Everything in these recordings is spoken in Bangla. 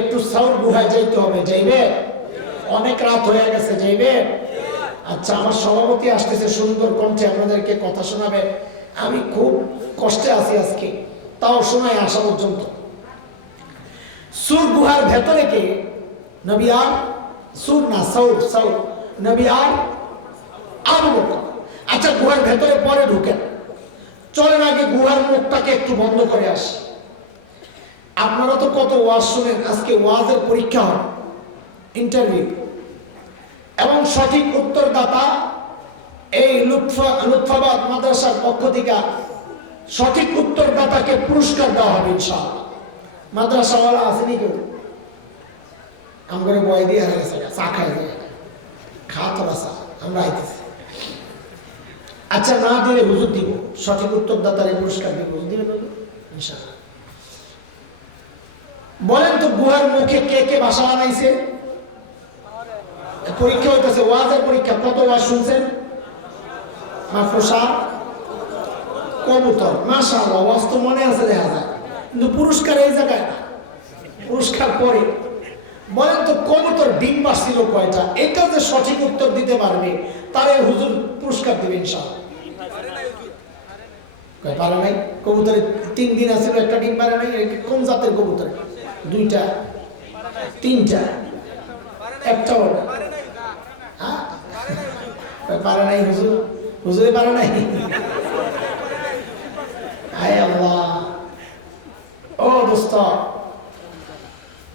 একটু সাউর গুহায় যাইতে হবে, যাইবে? অনেক রাত হয়ে গেছে, যাইবে? আচ্ছা, আমার সভাপতি আসতেছে, সুন্দর কণ্ঠে আপনাদেরকে কথা শোনাবে। আমি খুব কষ্টে আছি আজকে, তাও শোনায় আসা পর্যন্ত। সুর গুহার ভেতরে কে? নবী আর সুর না, সাউর, সাউর, নবী আর আবু বকর। আচ্ছা, গুহার ভেতরে পরে ঢুকেন, চলেন আগে গুহার মুখটাকে একটু বন্ধ করে আসি। আপনারা তো কত ওয়াজ শুনেন, আজকে ওয়াজের পরীক্ষা হয়, ইন্টারভিউ, এবং সঠিক উত্তরদাতা এই লুৎফাবাদ মাদ্রাসার পক্ষ থেকে সঠিক উত্তরদাতাকে পুরস্কার দেওয়া হবে ইনশাআল্লাহ। মাদ্রাসাওয়ালা আসেনি কেউ? আমরা বয় দিয়ে গেছে, চা খাই খা তোরা চা, আমরা আইতেছি। আচ্ছা, না দিলে হুজুর দিব, সঠিক উত্তরদাতার পুরস্কার দিব, দিবে ইনশাআল্লাহ। বলেন তো, গুহার মুখে কে কে বাসা বানাইছে? পরীক্ষা হইতেছে, ওয়াজের পরীক্ষা। কত ওয়াজ শুনছেন? মাফরসা, কবুতর, মাশাআল্লাহ, ওয়াজ তো মনে আছে, দেখা যায়, কিন্তু পুরস্কার এই জায়গায় না, পুরস্কার পরে। বলেন তো, কবুতর ডিম পারছিল কয়টা? এটা যে সঠিক উত্তর দিতে পারবে তারে হুজুর পুরস্কার দিবে ইনশাআল্লাহ। পারে নাই? কবুতরে 3 দিন আছিল, একটা ডিম পারে নাই। কোন জাতের কবুতর? 2টা, 3টা, একটাও পারে নাই। হুজুর, হুজুরে পারে নাই। আয় আল্লাহ। ও দোস্ত,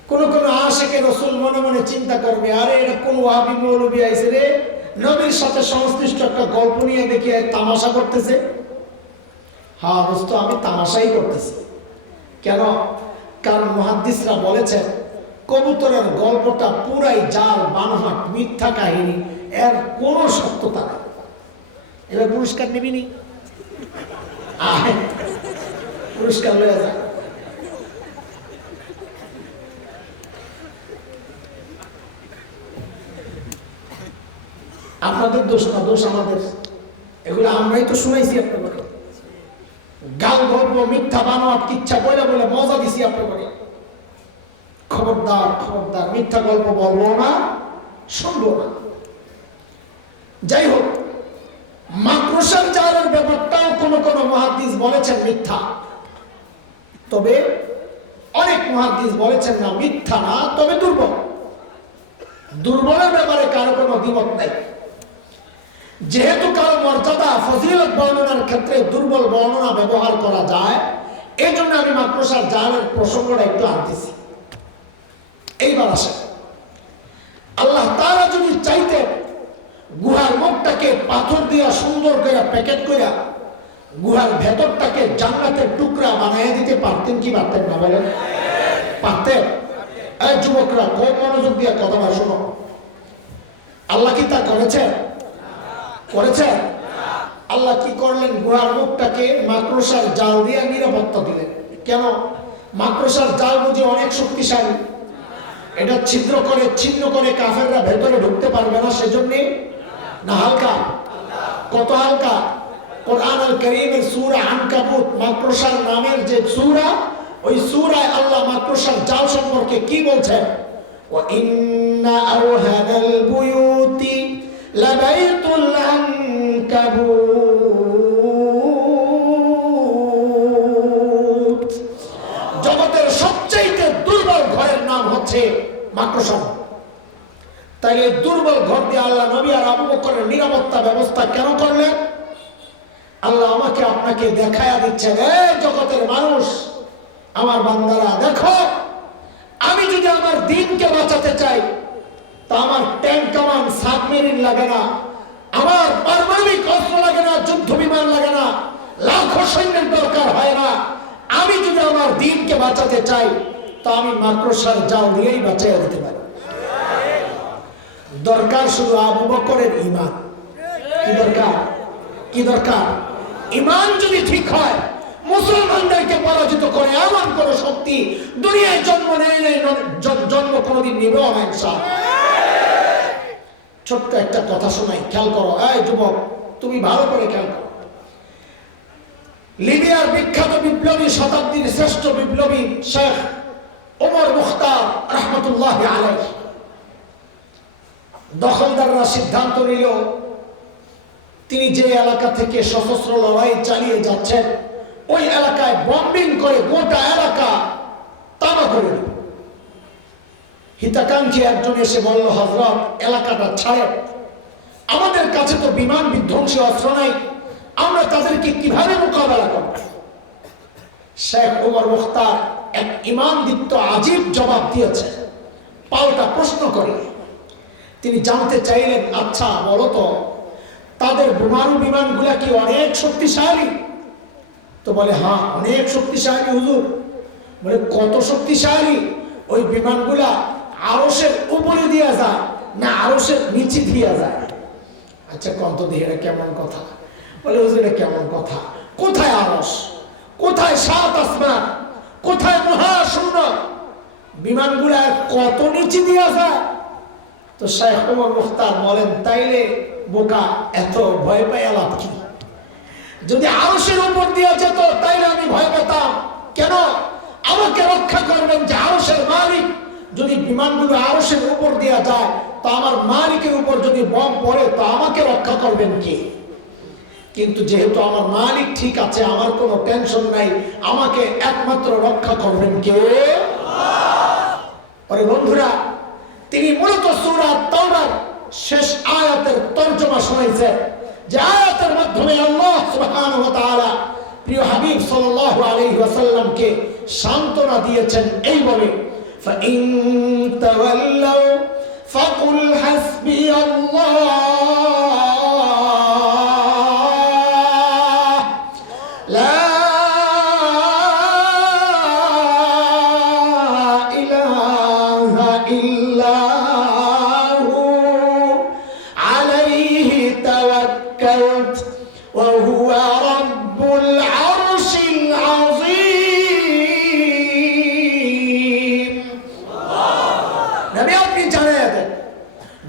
কোন কোন আশিকে রাসূল মনে মনে চিন্তা করবে, আরে এটা কোন ওয়াহাবি মৌলবী আইছে রে, নবীর সাথে সংশ্লিষ্ট একটা গল্প নিয়ে দেখি তামাশা করতেছে। হ্যাঁ দোস্ত, আমি তামাশাই করতেছি। কেন? কারণ মুহাদ্দিসরা বলেছেন কবুতরের গল্পটা পুরাই জাল, বানোয়াট, মিথ্যা কাহিনী, এর কোনো সত্যতা নেই। এবার পুরস্কার নিবিনি? পুরস্কার লয়ে যায়। আপনাদের দোষ না, দোষ আমাদের। এগুলো আমরাই তো শুনাইছি আপনাকে, গাল গল্প, মিথ্যা, বানোয়াট, কিচ্ছা বলে বলে মজা দিছি আপনাকে। খবরদার, খবরদার, মিথ্যা গল্প বলবো না, শুনবো না। যাই হোক, মাকড়সার জালের ব্যাপারটাও কোন কোন মুহাদ্দিস বলেছেন মিথ্যা, তবে অনেক মুহাদ্দিস বলেছেন না, মিথ্যা না, তবে দুর্বল। দুর্বলের ব্যাপারে কারো কোনো দ্বিমত নাই। যেহেতু কারো মর্যাদা, ফজিলত বর্ণনার ক্ষেত্রে দুর্বল বর্ণনা ব্যবহার করা যায়, এই জন্য আমি মাকড়সার জালের প্রসঙ্গটা একটু আনতেছি। এইবার আসে, আল্লাহ তাআলা যদি চাইতেন গুহার মুখটাকে পাথর দিয়া সুন্দর করে প্যাকেট করে গুহার ভেতরটাকে জান্নাতের টুকরা বানিয়ে দিতে পারতেন কি পারতেন না? বলেন, পারতেন? এই যুবকরা, খুব মনোযোগ দিয়ে কথাটা শোনো। আল্লাহ কি তা করেছেন? করেছেন? আল্লাহ কি করলেন? গুহার মুখটাকে মাকড়সার জাল দিয়ে নিরাপত্তা দিলেন। কেন? মাকড়সার জাল বুঝে অনেক শক্তিশালী, এটা ছিদ্র করে, ছিন্ন করে কাফেররা ভেতরে ঢুকতে পারবে না, সেজন্য না। হালকা? কত হালকা? কোরআন আল কারীমের সূরা আনকাবুত, মাকড়সার নামের যে সূরা, ওই সূরায় আল্লাহ মাকড়সার জাল সম্পর্কে কি বলছেন? ওয়া ইন্না আওহানাল বুয়ুতি লাবাইতুল আনকাবুত। জগতের সবচেয়ে দুর্বল ঘরের নাম হচ্ছে মাকড়সা। তাইলে দুর্বল ঘর দিয়ে আল্লাহ নবী আর আবু বকরের নিরাপত্তা ব্যবস্থা কেন করলেন? আল্লাহ আমাকে আপনাকে দেখায়া দিচ্ছেন, এই জগতের মানুষ, আমার বান্দারা, দেখো, আমি যদি আমার দ্বীনকে বাঁচাতে চাই, তা আমার ট্যাঙ্ক কামান, সাবমেরিন লাগে না, আমার পারমাণবিক অস্ত্র লাগে না, যুদ্ধ বিমান লাগে না, লাখো সৈন্যের দরকার হয় না। আমি যদি আমার দ্বীনকে বাঁচাতে চাই, তা আমি মাকড়সার জাল দিয়েই বাঁচিয়ে দিতে পারি। দরকার শুধু আবু বকরের ঈমান। কি দরকার? কি দরকার? ঈমান যদি ঠিক হয়, মুসলমানদেরকে পরাজিত করে এমন কোন শক্তি দুনিয়ায় জন্ম নেয় নাই, জন্ম কোনোদিন নিবেও না ইনশাআল্লাহ। ছোট্ট একটা কথা শোনাই, খেয়াল করো। এই যুবক, তুমি ভালো করে খেয়াল করো। লিবিয়ার বিখ্যাত বিপ্লবী, শতাব্দীর শ্রেষ্ঠ বিপ্লবী শেখ ওমর মুখতার রহমতুল্লাহি আলাইহি দখলদাররা সিদ্ধান্ত নিল তিনি যে এলাকা থেকে সশস্ত্র লড়াই চালিয়ে যাচ্ছেন ওই এলাকায় বম্বিং করে গোটা এলাকা তামা করে দিল। হিতাকাঙ্ক্ষী একজন এসে বলল, হযরত, এলাকাটা ছাড়েন, আমাদের কাছে তো বিমান বিধ্বংসী অস্ত্র নাই, আমরা তাদেরকে কিভাবে মোকাবেলা করব? শেখ ওমর মুখতার এক ঈমানদীপ্ত আজীব জবাব দিয়েছে, পাল্টা প্রশ্ন করে। তিনি জানতে চাইলেন, আচ্ছা বলো তো, তাদের বোমারু বিমানগুলা কি অনেক শক্তিশালী? তো বলে, হ্যাঁ অনেক শক্তিশালী হুজুর। বলে, কত শক্তিশালী? ওই বিমানগুলা আরশের উপরে দিয়া যায় না আরশের নিচে দিয়া যায়? আচ্ছা কত দিয়ে, এটা কেমন কথা? বলে, হুজুর এটা কেমন কথা? কোথায় আরশ, কোথায় সাত আসমান, কোথায় মহাশূন্য? বিমানগুলা কত নিচে দিয়া যায়? তো শেখ ওমর মুখতার বলেন, তাইলে বোকা এত ভয় পাই লাভ কি? যদি আরশের উপর দিয়ে যেত তাইলে আমি ভয় পেতাম। কেন? আমাকে রক্ষা করবেন যে আরশের মালিক। যদি বিমানগুলো আরশের উপর দিয়ে যায় তো আমার মালিকের উপর যদি বম পড়ে তো আমাকে রক্ষা করবেন কে? কিন্তু যেহেতু আমার মালিক ঠিক আছে, আমার কোনো টেনশন নাই, আমাকে একমাত্র রক্ষা করবেন কে? আরে বন্ধুরা, তিনি মূলত সূরা তাওবার শেষ আয়াতের তরজমা শোনাইছেন, যে আয়াতের মাধ্যমে আল্লাহ সুবহানাহু ওয়া তাআলা প্রিয় হাবিব সাল্লাল্লাহু আলাইহি ওয়াসাল্লামকে সান্ত্বনা দিয়েছেন এই বলে, ফাইন তাওয়াল্লাউ ফাকুল হাসবিয়াল্লাহ লা ইলাহা ইল্লা وهو رب العرش العظيم। নবী আপনি জানিয়ে দেন,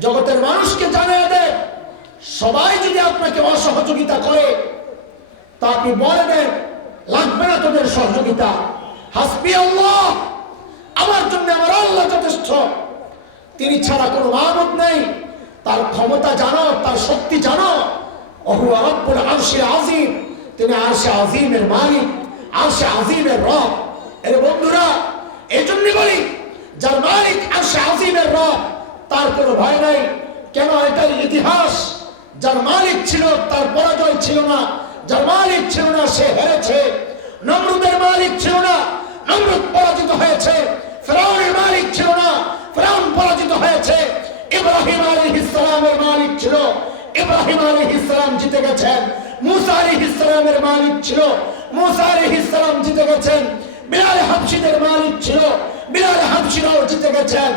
জগতের মানুষকে জানিয়ে দেন, সবাই যদি আপনাকে অসহযোগিতা করে তা আপনি বলে দেন, লাগবে না তোদের সহযোগিতা, হাসবি আল্লাহ, আমার জন্য আমার আল্লাহ যথেষ্ট, তিনি ছাড়া কোনো মাবুদ নেই, তার ক্ষমতা জানো, তার শক্তি জানো, ওহুয়া রব্বুল আরশিল আযীম, তিনি আরশে আযীমের মালিক, আরশে আযীমের রব। এর বন্ধুরা, এজন্যই বলি, যার মালিক আরশে আযীমের রব তার কোনো ভয় নাই। কেন? এটার ইতিহাস। যার মালিক ছিল তার পরাজয় ছিল না, যার মালিক ছিল না সে হেরেছে। নমরুদের মালিক ছিল না, নমরুদ পরাজিত হয়েছে। ফিরআউনের মালিক ছিল না, ফিরআউন পরাজিত হয়েছে। ইব্রাহিম আলাইহিস সালামের মালিক ছিল, ইব্রাহিম আলাইহিস সালাম জিতে গেছেন। মুসা আলাইহিস সালামের মালিক ছিল, মুসা আলাইহিস সালাম জিতে গেছেন। বিলাল হাবশীদের মালিক ছিল, বিলাল হাবশীরাও জিতে গেছেন।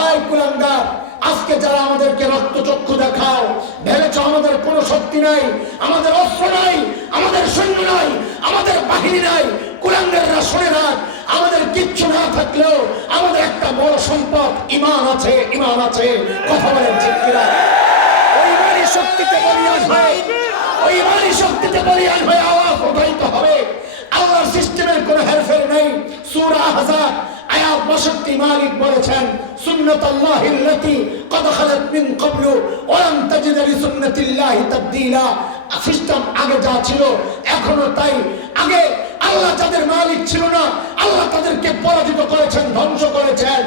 আয় কুলাঙ্গার, আজকে যারা আমাদেরকে রক্তচক্ষু দেখাও, ভেবেছ আমাদের কোনো শক্তি নাই, আমাদের অস্ত্র নাই, আমাদের সৈন্য নাই, আমাদের বাহিনী নাই। কুলাঙ্গাররা শুনে রাখ, আমাদের কিচ্ছু না থাকলেও আমাদের একটা বড় সম্পদ ঈমান আছে, ঈমান আছে। কথা বলেন ঠিক কিনা? শক্তিতে বলিয়ান হয়, ওই ইমানি শক্তিতে বলিয়ান হয়ে আওয়াজ উঠাইতে হবে। আল্লাহর সিস্টেমের কোনো হেরফের নেই। সূরা আহজাব আয়াত 62 মালিক বলেছেন, সুন্নাতুল্লাহিল্লাতী ক্বাদ খালাত মিন ক্বাবলু ওয়া লান তাজিদ লিসুন্নাতিল্লাহি তাবদীলা। সিস্টেম আগে যা ছিল এখনো তাই। আগে আল্লাহ যাদের মালিক ছিল না, আল্লাহ তাদেরকে পরাজিত করেছেন, ধ্বংস করেছেন।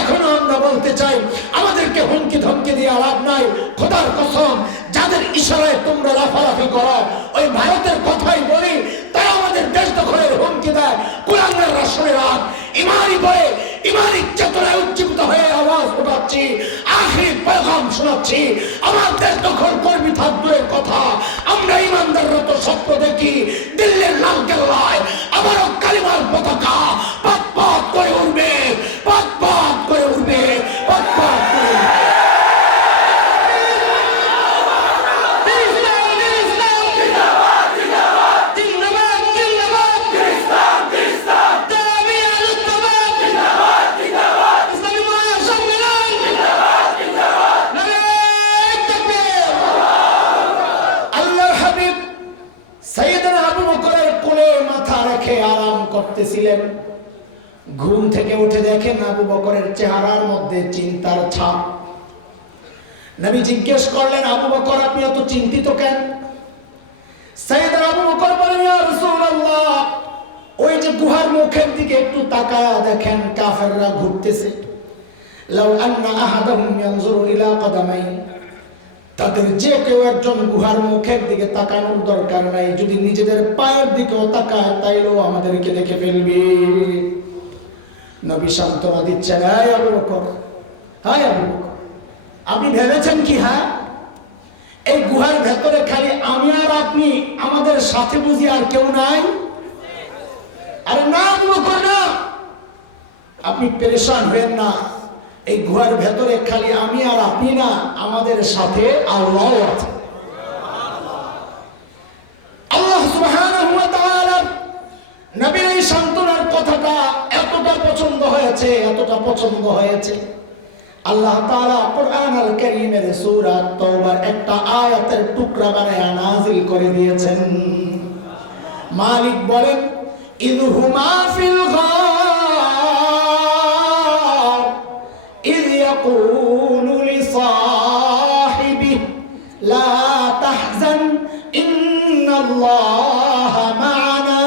এখনো আমরা বলতে চাই, আমাদেরকে হুমকি ধমকি দিয়ে লাভ নাই। খোদার কসম, যাদের ইশারায় তোমরা লাফালাফি করো, ওই ভারতের কথাই বলি, তারা আমাদের দেশ দখলের হুমকি দেয়। কুলাঙ্গার শুনে রাখ, ইমানি বলে, ইমানি চেতনায় উজ্জীবিত হয়ে আওয়াজ উঠাচ্ছি, আখির পয়গাম শোনাচ্ছি। আমার দেশ দখল কর্মী থাক দূরের কথা, আমরা ইমানদাররা তো স্বপ্ন দেখি দিল্লির লাল কেল্লায় আবারও কালিমার পতাকা পাত পাত করে উঠবে, পাত পাত করে উঠবে, পাত পাত করে উঠবে। করতেছিলেন, ঘুম থেকে উঠে দেখেন আবু বকরের চেহারার মধ্যে চিন্তার ছাপ। নবী জিজ্ঞেস করলেন, আবু বকর আপনি এত চিন্তিত কেন? সাইয়েদনা আবু বকর বলেন, ইয়া রাসূলুল্লাহ, ওই যে গুহার মুখের দিকে একটু তাকায়া দেখেন, কাফেররা ঘুরতেছে। লাউ আন্না আহাদাহুম ইয়ানজুরু ইলা কদামাই, তাদের যে কেউ একজন গুহার মুখের দিকে তাকানোর দরকার নাই, যদি নিজেদের পায়ের দিকেও তাকায় তাইলেও আমাদেরকে দেখে ফেলবে। নবী সান্ত্বনা দিচ্ছেন, হায় আবু বকর, হায় আবু বকর, আপনি ভেবেছেন কি এই গুহার ভেতরে খালি আমি আর আপনি, আমাদের সাথে বুঝি আর কেউ নাই? আরে না আবু বকর না, আপনি পেরেশান হবেন না, এই গুহার ভেতরে খালি আমি আর আপনি না, আমাদের সাথে আল্লাহ আছে। আল্লাহ সুবহানাহু ওয়া তাআলা নবীর এই সান্ত্বনার কথাটা এতটা পছন্দ হয়েছে, এতটা পছন্দ হয়েছে, আল্লাহ তাআলা কুরআন আল কারীমের সূরা তাওবার একটা আয়াতের টুকরা বানায় নাযিল করে দিয়েছেন। মালিক বলেন, ইযহুমা ফিল গার ইয ইয়াকুলু লিসাহিবিহি লা তাহজান ইন্নাল্লাহা মা'ানা।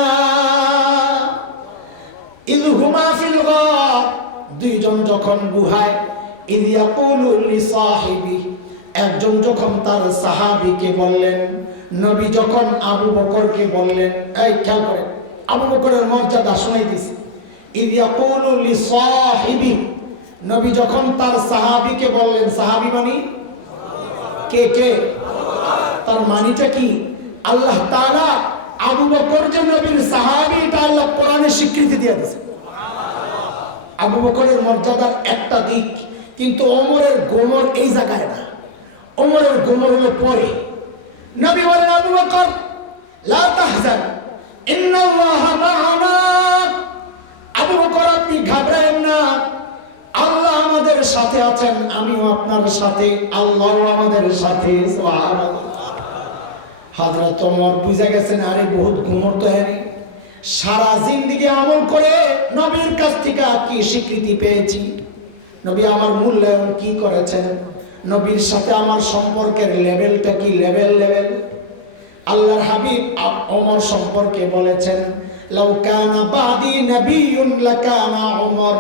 ইযহুমা ফিল গার, দুইজন যখন গুহায়, ইয ইয়াকুলু লিসাহিবিহি, একজন যখন তার সাহাবীকে বললেন, নবী যখন আবু বকরকে বললেন, এই খেয়াল করেন আবু বকরের মর্যাদা শুনাইতেছি। ইয ইয়াকুলু লিসাহিবিহি, নবী যখন তার সাহাবীকে বললেন, সাহাবী মানে কে? কে? তার মানিটা কি? আল্লাহ তাআলা আবু বকর যে নবীর সাহাবী, এটা আল্লাহ কোরআনে স্বীকৃতি দিয়ে দিয়েছে। আবু বকরের মর্যাদার একটা দিক, কিন্তু ওমরের গোমর এই জায়গায় না, ওমরের গোমর হলো পরে। নবী বলেন, আবু বকর লা তাহজান ইন্নাল্লাহা মা'ানা, আবু বকর আপনি ঘাবড়ায়েন না, আল্লাহ আমাদের সাথে আছেন, আমিও আপনার সাথে, আল্লাহ আমাদের সাথে। সুবহানাল্লাহ। হযরত ওমর বুঝে গেছেন, আরে বহুত গোমর তো হ্যাঁ, সারা জিন্দেগি আমল করে নবীর কাছ থেকে কি স্বীকৃতি পেয়েছি, নবী আমার মূল্যায়ন কি করেছেন, নবীর সাথে আমার সম্পর্কের লেভেলটা কি লেভেল। আল্লাহর হাবিব ওমর সম্পর্কে বলেছেন, লাউ কানা বাদি নবিয়্যুন লাকানা ওমর,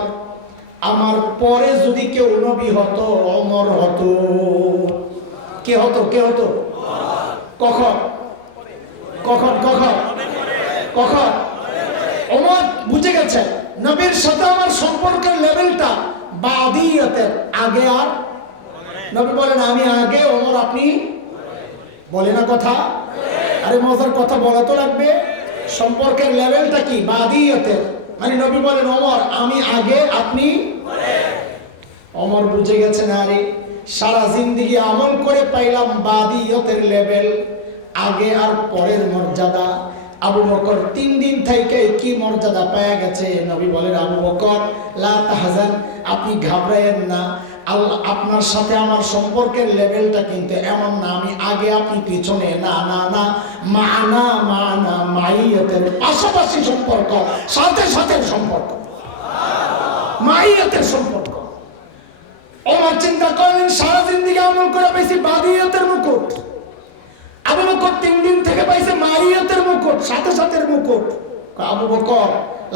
আমার পরে যদি কেউ নবী হতো ওমর হতো। কে হতো? কে হতো? কখন? কখন? কখন? কখন? ওমর বুঝে গেছেন নবীর সাথে আমার সম্পর্কের লেভেলটা বাদিয়তের আগে। আর নবী বলেন, আমি আগে, ওমর আপনি। বলে না কথা? আরে মজার কথা বলা তো লাগবে। সম্পর্কের লেভেলটা কি? বাদিয়তের, মানে নবী বলেন, ওমর আমি আগে, আপনি। ওমর বুঝে গেছেন, আরে সারা জিন্দেগি আমল করে পাইলাম বাদিয়তের লেভেল, আগে আর পরের মর্যাদা। আবু বকর 3 দিন থেকে কি মর্যাদা পাওয়া গেছে। নবী বলেন, আবু বকর লা তাহজান, আপনি ঘাবড়ায়েন না, আল্লাহ আপনার সাথে আমার সম্পর্কের লেভেলটা কিন্তু এমন না আমি আগে আপনি পিছনে, না না না, মা'না মা'না মাইয়াতের পাশাপাশি সম্পর্ক, সাথে সাথে সম্পর্ক, মাইয়াতের সম্পর্ক। ওমর চিন্তা করলেন, সারা জিন্দেগি আমল করে পেয়েছি বাদিয়তের মুকুট, আবু বকর 3 দিন থেকে পাইছে মাইয়াতের মুকুট, সাথে সাথে মুকুট। আবু বকর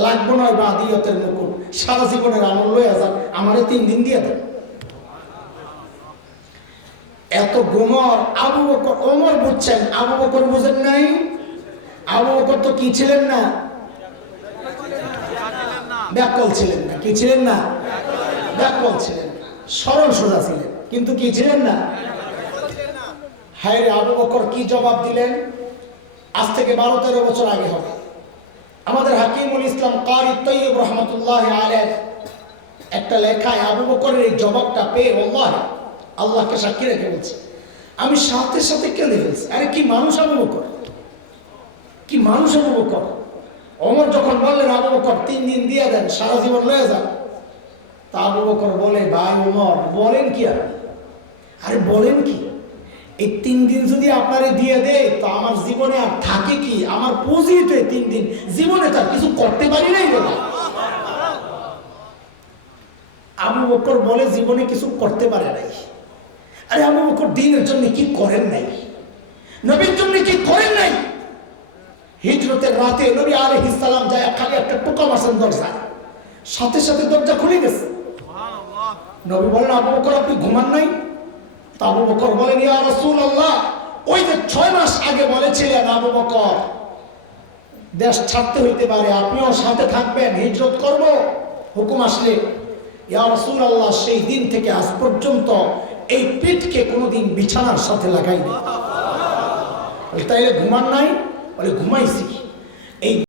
লাগবে না বাদিয়তের মুকুট, সারা জীবনের আমল লয়ে যান, আমারে 3 দিন দিয়ে দেন। এত গোমর আবু বকর। ওমর বুঝছেন, আবু বকর বুঝেন নাই। আবু বকর তো কি ছিলেন না? ব্যাকল ছিলেন না। কি ছিলেন না? ব্যাকল ছিলেন, সরল সোজা ছিলেন, কিন্তু কি ছিলেন না? হায় রে, আবু বকর কি জবাব দিলেন? আজ থেকে 12-13 বছর আগে হবে। আমাদের হাকিমুল ইসলাম কারি তৈয়ব রহমতুল্লাহ আলাইহ একটা লেখায় আবু বকরের এই জবাবটা পেয়ে আল্লাহ, আল্লাহকে সাক্ষী রেখে বলছে, আমি সাথে সাথে কেঁদে ফেলছি। আরে কি মানুষ আবু বকর, কি মানুষ আবু বকর। ওমর যখন বললেন, আবু বকর 3 দিন দিয়ে দেন, সারা জীবন লয়ে যান, তা আবু বকর বলে, ভাই ওমর বলেন কি আপনি? আরে বলেন কি, এই 3 দিন যদি আপনারে দিয়ে দেয় তো আমার জীবনে আর থাকে কি? আমার পুঁজি তো 3 দিন, জীবনে তার কিছু করতে পারি নাই। বকর বলে জীবনে কিছু করতে পারে নাই। আরে আবু বকর দ্বীনের জন্য কি করেন নাই, নবীর জন্য কি করেন নাই? হিজরতের রাতে নবী আলাইহিস সালাম যায় খালি একটা টোকা মারছেন দরজায়, সাথে সাথে দরজা খুলে গেছে। নবী বলেন আবু বকর আপনি ঘুমান নাই? তা আবু বকর বলেন ইয়া রাসূলুল্লাহ, ওই যে 6 মাস আগে বলেছিলেন আবু বকর দেশ ছাড়তে হইতে পারে, আপনিও সাথে থাকবেন, হিজরত করব, হুকুম আসলে। ইয়া রাসূলুল্লাহ, সেই দিন থেকে আজ পর্যন্ত এই পিঠকে কোনোদিন বিছানার সাথে লাগাইনি। তাইলে ঘুমান নাই? বলে ঘুমাইছি। এই